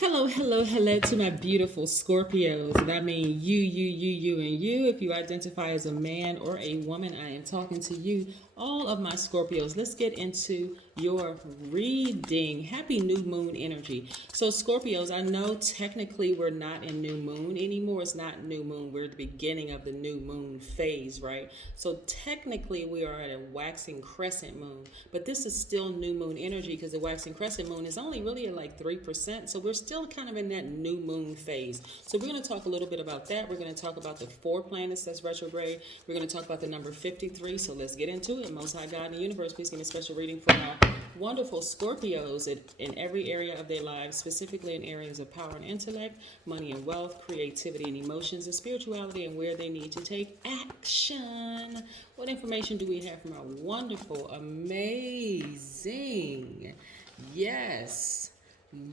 Hello to my beautiful Scorpios. And I mean you, and you. If you identify as a man or a woman, I am talking to you, all of my Scorpios. Let's get into your reading. Happy new moon energy. So, Scorpios, I know technically we're not in new moon anymore. It's not new moon. We're at the beginning of the new moon phase, right? So, technically, we are at a waxing crescent moon. But this is still new moon energy because the waxing crescent moon is only really at like 3%. So, we're still kind of in that new moon phase. So, we're going to talk a little bit about that. We're going to talk about the 4 planets that's retrograde. We're going to talk about the number 53. So, let's get into it. Most High God in the universe, please give me a special reading for our wonderful Scorpios in every area of their lives, specifically in areas of power and intellect, money and wealth, creativity and emotions, and spirituality, and where they need to take action. What information do we have from our wonderful, amazing, yes,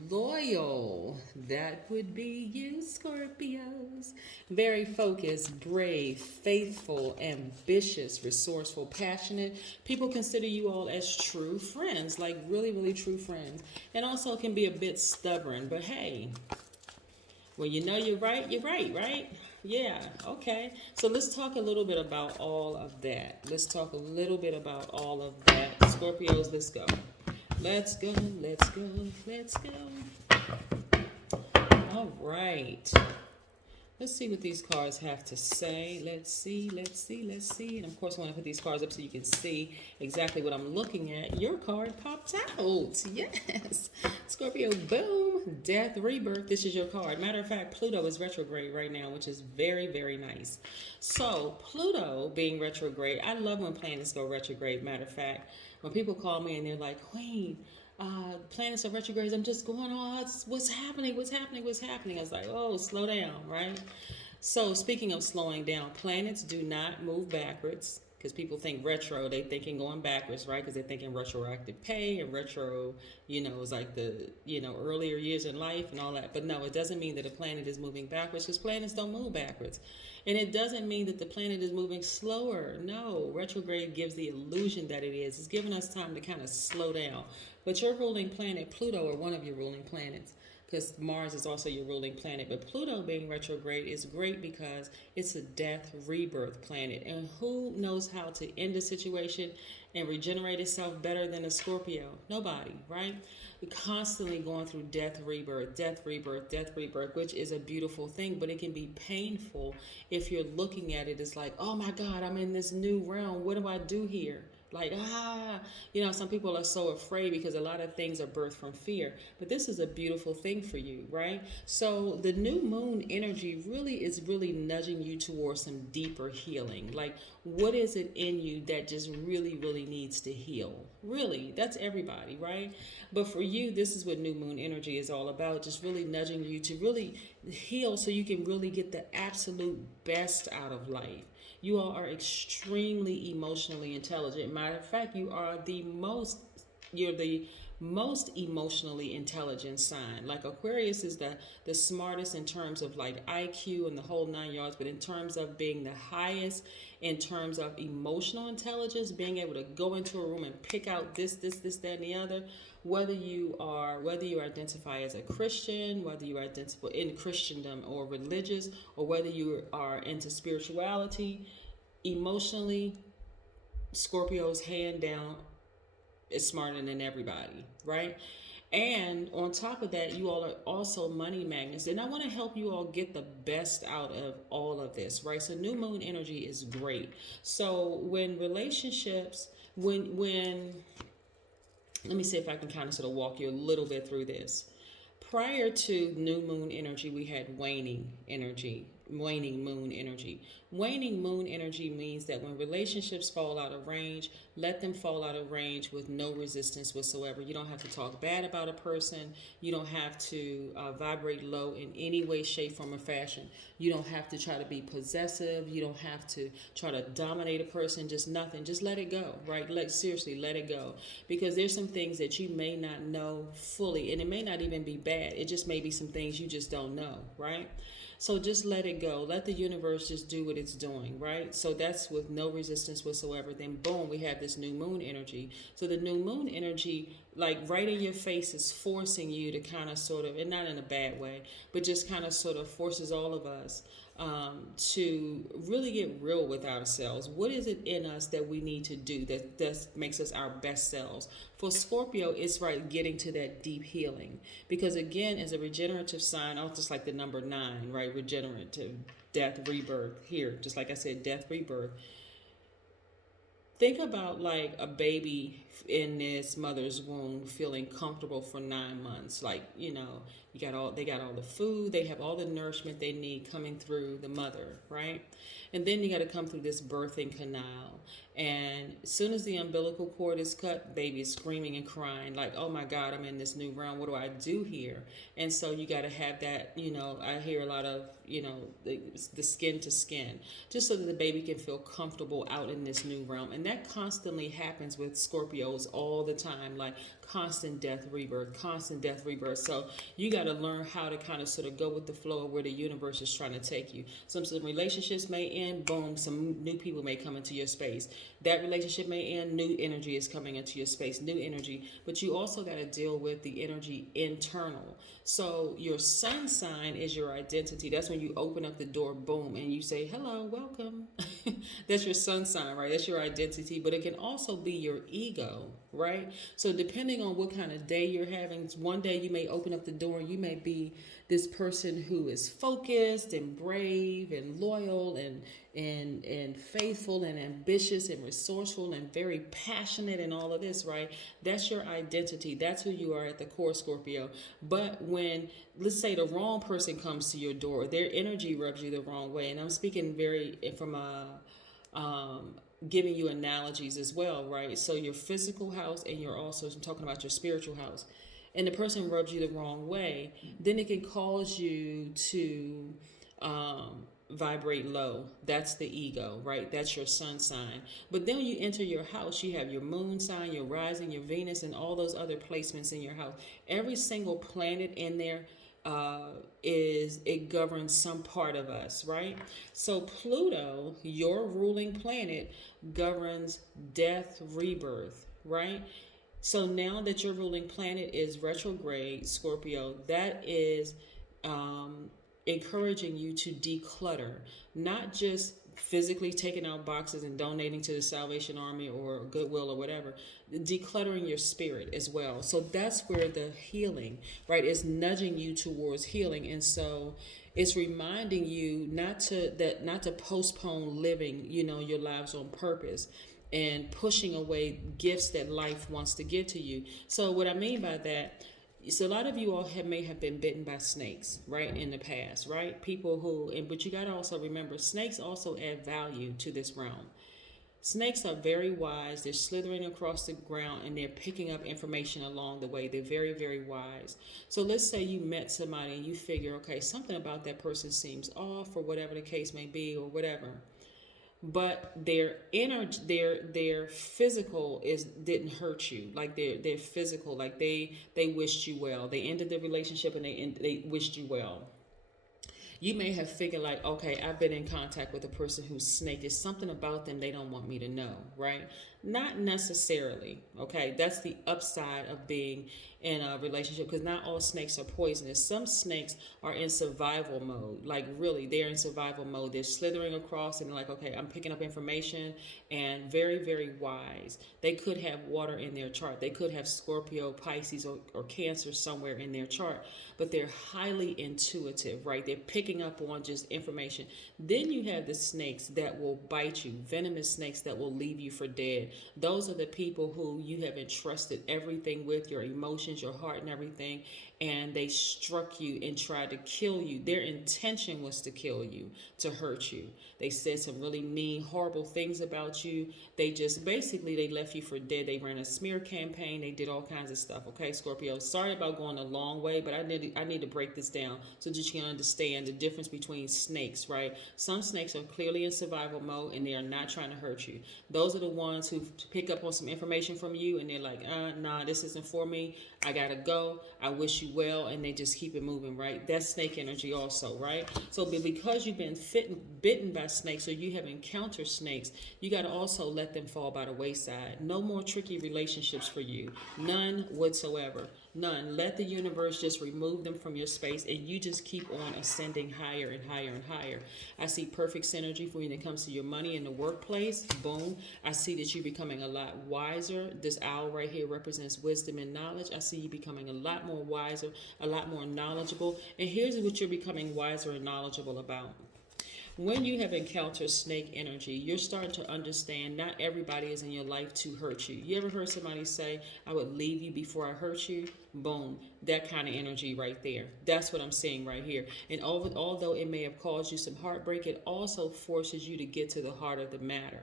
loyal, that would be you, Scorpios. Very focused, brave, faithful, ambitious, resourceful, passionate. People consider you all as true friends, like really true friends. And also can be a bit stubborn, but hey, when you know you're right, right? Yeah, okay. So let's talk a little bit about all of that. Let's talk a little bit about all of that. Scorpios, let's go. Let's go. All right. Let's see what these cards have to say. Let's see. And of course, I want to put these cards up so you can see exactly what I'm looking at. Your card popped out. Yes. Scorpio, boom. Death, rebirth. This is your card. Matter of fact, Pluto is retrograde right now, which is very nice. So, Pluto being retrograde, I love when planets go retrograde. Matter of fact, when people call me and they're like, Queen, planets are retrogrades. I'm just going, what's happening? I was like, oh, slow down, right? So speaking of slowing down, planets do not move backwards because people think retro, they thinking going backwards, right? Because they're thinking retroactive pay and retro, is like the, earlier years in life and all that. But no, it doesn't mean that a planet is moving backwards because planets don't move backwards. And it doesn't mean that the planet is moving slower. No, retrograde gives the illusion that it is. It's giving us time to kind of slow down. But your ruling planet, Pluto, or one of your ruling planets, because Mars is also your ruling planet. But Pluto being retrograde is great because it's a death rebirth planet. And who knows how to end a situation and regenerate itself better than a Scorpio? Nobody, right? We're constantly going through death rebirth, which is a beautiful thing, but it can be painful if you're looking at it as like, oh my God, I'm in this new realm. What do I do here? Like, some people are so afraid because a lot of things are birthed from fear. But this is a beautiful thing for you, right? So the new moon energy is really nudging you towards some deeper healing. Like, what is it in you that just really needs to heal? Really, that's everybody, right? But for you, this is what new moon energy is all about. Just really nudging you to really heal so you can really get the absolute best out of life. You all are extremely emotionally intelligent. Matter of fact, you're the most emotionally intelligent sign. Like Aquarius is the smartest in terms of like IQ and the whole 9 yards, but in terms of being the highest in terms of emotional intelligence, being able to go into a room and pick out this, that, and the other, whether you identify as a Christian, whether you identify in Christendom or religious, or whether you are into spirituality, emotionally, Scorpio's hand down is smarter than everybody, right? And on top of that, you all are also money magnets. And I want to help you all get the best out of all of this, right? So new moon energy is great. So when relationships, when let me see if I can kind of sort of walk you a little bit through this. Prior to new moon energy, we had waning moon energy. Waning moon energy means that when relationships fall out of range, let them fall out of range with no resistance whatsoever. You don't have to talk bad about a person. You don't have to vibrate low in any way, shape, form, or fashion. You don't have to try to be possessive. You don't have to try to dominate a person. Just nothing. Just let it go, right? Seriously, let it go. Because there's some things that you may not know fully, and it may not even be bad. It just may be some things you just don't know, right? So just let it go. Let the universe just do what it's doing, right? So that's with no resistance whatsoever. Then boom, we have this new moon energy. So the new moon energy like right in your face is forcing you to kind of sort of, and not in a bad way, but just kind of sort of forces all of us to really get real with ourselves. What is it in us that we need to do that makes us our best selves? For Scorpio, it's right getting to that deep healing. Because again, as a regenerative sign, I just like the number 9, right? Regenerative, death, rebirth. Here, just like I said, death, rebirth. Think about like a baby in this mother's womb feeling comfortable for 9 months. Like, they got all the food, they have all the nourishment they need coming through the mother, right? And then you got to come through this birthing canal. And as soon as the umbilical cord is cut, baby is screaming and crying like, oh my God, I'm in this new realm. What do I do here? And so you got to have that, I hear a lot of, the skin to skin, just so that the baby can feel comfortable out in this new realm. And that constantly happens with Scorpios all the time, like constant death, rebirth, constant death, rebirth. So you got to learn how to kind of sort of go with the flow of where the universe is trying to take you. Some relationships may end, boom, some new people may come into your space. That relationship may end, new energy is coming into your space, new energy. But you also got to deal with the energy internal. So your sun sign is your identity. That's when you open up the door, boom, and you say, hello, welcome. That's your sun sign, right? That's your identity. But it can also be your ego, right? So depending on what kind of day you're having, one day you may open up the door and you may be this person who is focused and brave and loyal and faithful and ambitious and resourceful and very passionate and all of this, right? That's your identity. That's who you are at the core, Scorpio. But when, let's say, the wrong person comes to your door, their energy rubs you the wrong way. And I'm speaking very from a giving you analogies as well, right? So your physical house, and you're also talking about your spiritual house, and the person rubs you the wrong way, then it can cause you to vibrate low. That's the ego, right? That's your sun sign. But then when you enter your house, you have your moon sign, your rising, your Venus, and all those other placements in your house. Every single planet in there it governs some part of us, right? So Pluto, your ruling planet, governs death, rebirth, right? So now that your ruling planet is retrograde, Scorpio, that is encouraging you to declutter, not just physically taking out boxes and donating to the Salvation Army or Goodwill or whatever, decluttering your spirit as well. So that's where the healing, right, is nudging you towards healing. And so it's reminding you not to postpone living, your lives on purpose, and pushing away gifts that life wants to give to you. So what I mean by that, so a lot of you all may have been bitten by snakes, right, in the past, right? People but you got to also remember, snakes also add value to this realm. Snakes are very wise. They're slithering across the ground and they're picking up information along the way. They're very, very wise. So let's say you met somebody and you figure, okay, something about that person seems off, or whatever the case may be, or whatever. But their energy, their physical didn't hurt you. Like their physical, like they wished you well. They ended the relationship and they wished you well. You may have figured like, okay, I've been in contact with a person who's snake. There's something about them they don't want me to know, right? Not necessarily, okay? That's the upside of being in a relationship, because not all snakes are poisonous. Some snakes are in survival mode. Like really, they're in survival mode. They're slithering across and like, okay, I'm picking up information, and very, very wise. They could have water in their chart. They could have Scorpio, Pisces, or Cancer somewhere in their chart, but they're highly intuitive, right? They're picking up on just information. Then you have the snakes that will bite you, venomous snakes that will leave you for dead. Those are the people who you have entrusted everything with, your emotions, your heart, and everything, and they struck you and tried to kill you. Their intention was to kill you, to hurt you. They said some really mean, horrible things about you. They just basically, they left you for dead. They ran a smear campaign. They did all kinds of stuff. Okay, Scorpio, sorry about going a long way, but I need to break this down so that you can understand the difference between snakes, right? Some snakes are clearly in survival mode and they are not trying to hurt you. Those are the ones who pick up on some information from you and they're like, nah, this isn't for me. I gotta go. I wish you you well and they just keep it moving, right? That's snake energy also, right? So because you've been bitten by snakes or you have encountered snakes, you got to also let them fall by the wayside. No more tricky relationships for you. None whatsoever. None. Let the universe just remove them from your space and you just keep on ascending higher and higher and higher. I see perfect synergy for when it comes to your money in the workplace. Boom. I see that you're becoming a lot wiser. This owl right here represents wisdom and knowledge. I see you becoming a lot more wiser, a lot more knowledgeable. And here's what you're becoming wiser and knowledgeable about. When you have encountered snake energy, you're starting to understand not everybody is in your life to hurt you. You ever heard somebody say, I would leave you before I hurt you? Boom. That kind of energy right there. That's what I'm seeing right here. And although it may have caused you some heartbreak, it also forces you to get to the heart of the matter.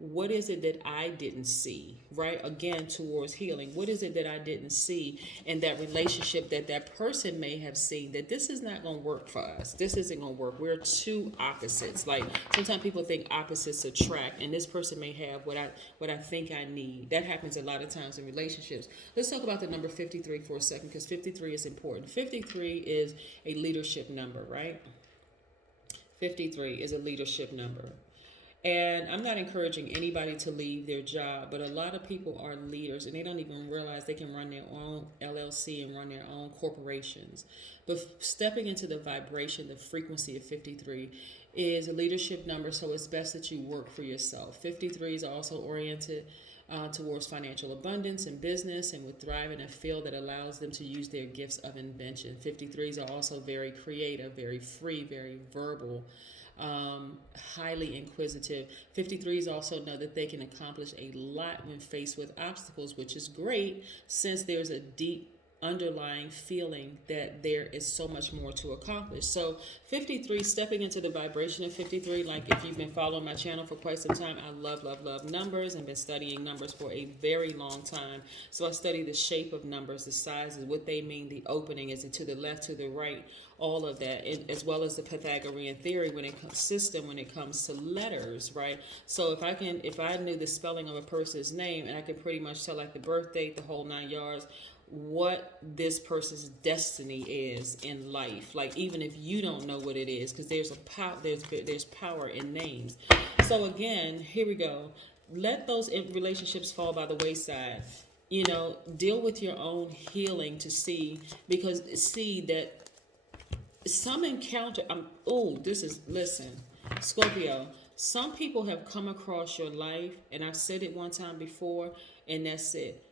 What is it that I didn't see, right? Again, towards healing. What is it that I didn't see in that relationship that that person may have seen that this is not going to work for us? This isn't going to work. We're two opposites. Like sometimes people think opposites attract, and this person may have what I think I need. That happens a lot of times in relationships. Let's talk about the number 53 for a second because 53 is important. 53 is a leadership number, right? 53 is a leadership number. And I'm not encouraging anybody to leave their job, but a lot of people are leaders and they don't even realize they can run their own LLC and run their own corporations. But stepping into the vibration, the frequency of 53 is a leadership number, so it's best that you work for yourself. 53 is also oriented towards financial abundance and business and would thrive in a field that allows them to use their gifts of invention. 53s are also very creative, very free, very verbal. Highly inquisitive. 53s also know that they can accomplish a lot when faced with obstacles, which is great since there's a deep underlying feeling that there is so much more to accomplish. So 53, stepping into the vibration of 53, like if you've been following my channel for quite some time, I love numbers and been studying numbers for a very long time. So I study the shape of numbers, the sizes, what they mean, the opening, is it to the left, to the right, all of that, as well as the Pythagorean theory when it comes to letters, right? So if I knew the spelling of a person's name and I could pretty much tell like the birth date, the whole 9 yards, what this person's destiny is in life, like even if you don't know what it is, because there's power in names. So again, here we go. Let those relationships fall by the wayside. Deal with your own healing to see that some encounter. Listen, Scorpio. Some people have come across your life, and I've said it one time before, and that's it.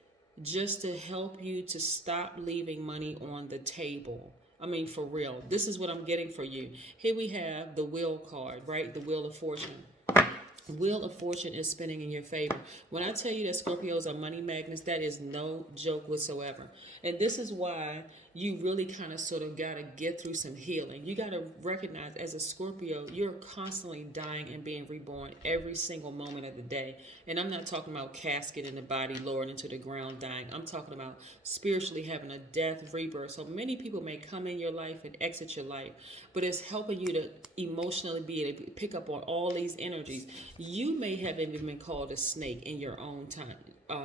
Just to help you to stop leaving money on the table. I mean, for real. This is what I'm getting for you. Here we have the Wheel card, right? The Wheel of Fortune. Wheel of Fortune is spinning in your favor. When I tell you that Scorpios are money magnets, that is no joke whatsoever. And this is why you really kind of sort of got to get through some healing. You got to recognize as a Scorpio, you're constantly dying and being reborn every single moment of the day. And I'm not talking about casket in the body, lowered into the ground, dying. I'm talking about spiritually having a death, rebirth. So many people may come in your life and exit your life, but it's helping you to emotionally be able to pick up on all these energies. You may have even been called a snake in your own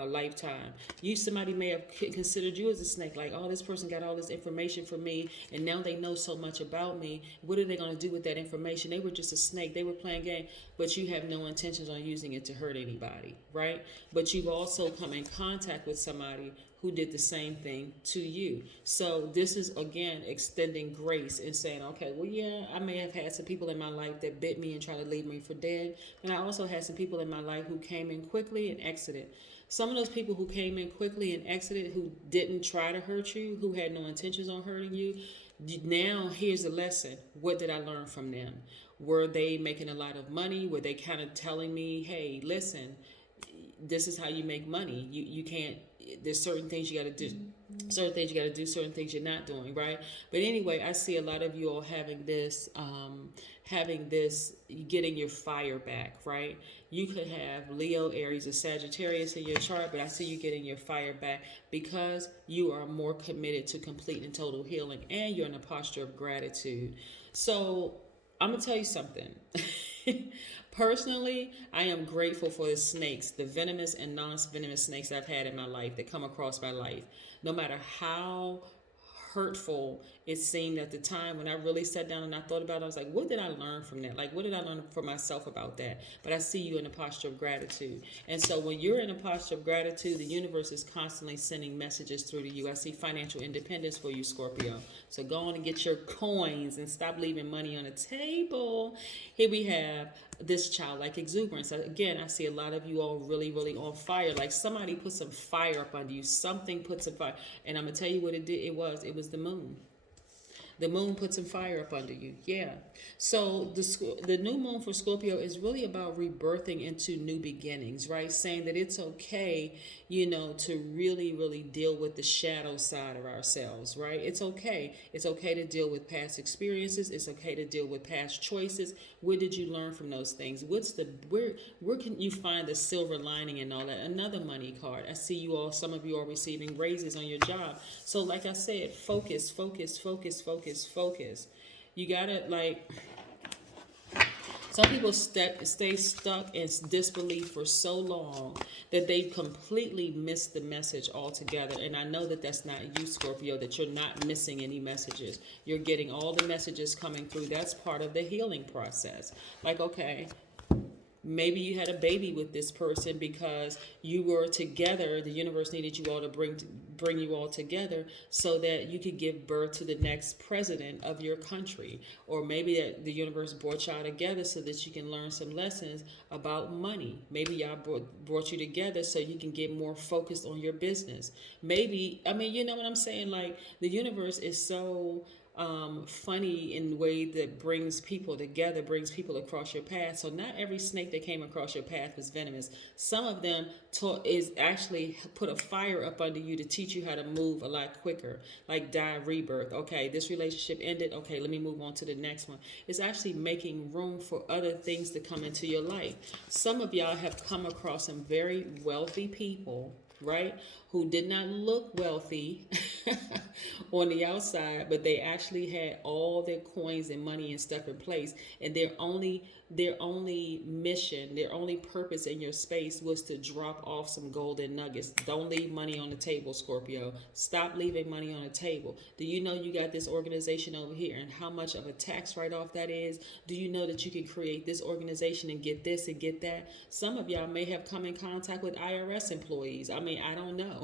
lifetime. Somebody may have considered you as a snake, like, oh, this person got all this information from me and now they know so much about me. What are they going to do with that information? They were just a snake. They were playing game, but you have no intentions on using it to hurt anybody, right? But you've also come in contact with somebody who did the same thing to you. So this is, again, extending grace and saying, okay, well, yeah, I may have had some people in my life that bit me and tried to leave me for dead. And I also had some people in my life who came in quickly and exited. Some of those people who came in quickly and exited, who didn't try to hurt you, who had no intentions on hurting you, now here's the lesson. What did I learn from them? Were they making a lot of money? Were they kind of telling me, hey, listen, this is how you make money. You can't, there's certain things you got to do. Certain things you got to do, certain things you're not doing, right? But anyway, I see a lot of you all having this, getting your fire back, right? You could have Leo, Aries, or Sagittarius in your chart, but I see you getting your fire back because you are more committed to complete and total healing, and you're in a posture of gratitude. So I'm going to tell you something. Personally, I am grateful for the snakes, the venomous and non-venomous snakes I've had in my life that come across my life. No matter how hurtful it seemed at the time. When I really sat down and I thought about it, I was like, what did I learn from that? Like, what did I learn for myself about that? But I see you in a posture of gratitude. And so when you're in a posture of gratitude, the universe is constantly sending messages through to you. I see financial independence for you, Scorpio. So go on and get your coins and stop leaving money on the table. Here we have this childlike exuberance. Again, I see a lot of you all really, really on fire. Like somebody put some fire up under you. Something put some fire. And I'm going to tell you what it did. It was the moon. The moon put some fire up under you. Yeah. So the new moon for Scorpio is really about rebirthing into new beginnings, right? Saying that it's okay, to really, really deal with the shadow side of ourselves, right? It's okay. It's okay to deal with past experiences. It's okay to deal with past choices. What did you learn from those things? Where can you find the silver lining in all that? Another money card. I see you all, some of you are receiving raises on your job. So like I said, focus. You gotta some people stay stuck in disbelief for so long that they completely miss the message altogether. And I know that that's not you, Scorpio, that you're not missing any messages. You're getting all the messages coming through. That's part of the healing process. Like, okay, maybe you had a baby with this person because you were together. The universe needed you all to bring you all together so that you could give birth to the next president of your country. Or maybe that the universe brought y'all together so that you can learn some lessons about money. Maybe y'all brought you together so you can get more focused on your business. Maybe, you know what I'm saying? Like, the universe is so funny in the way that brings people together, brings people across your path. So not every snake that came across your path was venomous. Some of them is actually put a fire up under you to teach you how to move a lot quicker, like die, rebirth. Okay, this relationship ended. Okay, let me move on to the next one. It's actually making room for other things to come into your life. Some of y'all have come across some very wealthy people, right, who did not look wealthy on the outside, but they actually had all their coins and money and stuff in place, and their only mission, their only purpose in your space was to drop off some golden nuggets. Don't leave money on the table, Scorpio. Stop leaving money on the table. Do you know you got this organization over here and how much of a tax write-off that is? Do you know that you can create this organization and get this and get that? Some of y'all may have come in contact with IRS employees. I don't know.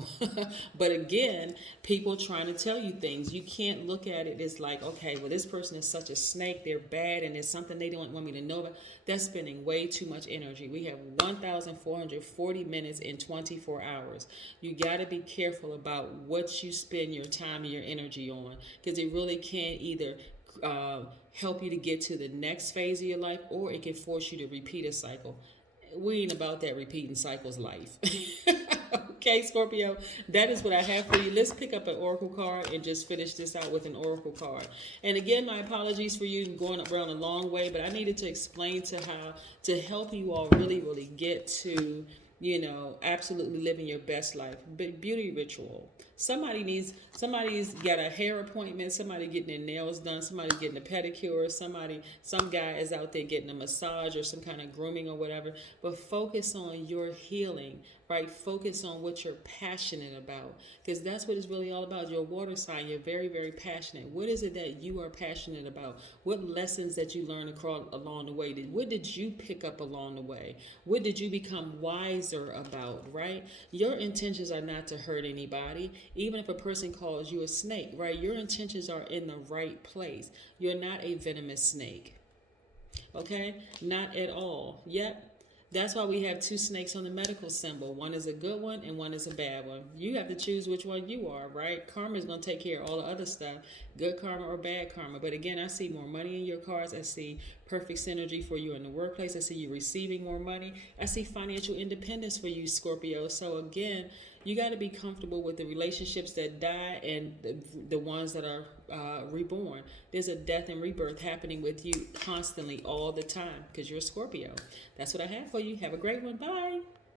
But again, people trying to tell you things. You can't look at it as like, okay, well, this person is such a snake, they're bad, and there's something they don't want me to know about. That's spending way too much energy. We have 1,440 minutes in 24 hours. You got to be careful about what you spend your time and your energy on, because it really can either help you to get to the next phase of your life, or it can force you to repeat a cycle. We ain't about that repeating cycles life. Okay, Scorpio, that is what I have for you. Let's pick up an oracle card and just finish this out with an oracle card. And again, my apologies for you going around a long way, but I needed to explain how to help you all really, really get to, absolutely living your best life. Beauty ritual. Somebody's got a hair appointment, somebody getting their nails done, somebody getting a pedicure, some guy is out there getting a massage or some kind of grooming or whatever. But focus on your healing, right? Focus on what you're passionate about, because that's what it's really all about. You're a water sign. You're very, very passionate. What is it that you are passionate about? What lessons that you learned along the way? What did you pick up along the way? What did you become wiser about, right? Your intentions are not to hurt anybody. Even if a person calls you a snake, right? Your intentions are in the right place. You're not a venomous snake. Okay? Not at all. Yep. That's why we have two snakes on the medical symbol. One is a good one and one is a bad one. You have to choose which one you are, right? Karma is going to take care of all the other stuff, good karma or bad karma. But again, I see more money in your cards. I see perfect synergy for you in the workplace. I see you receiving more money. I see financial independence for you, Scorpio. So again, you got to be comfortable with the relationships that die and the ones that are reborn. There's a death and rebirth happening with you constantly all the time because you're a Scorpio. That's what I have for you. Have a great one. Bye.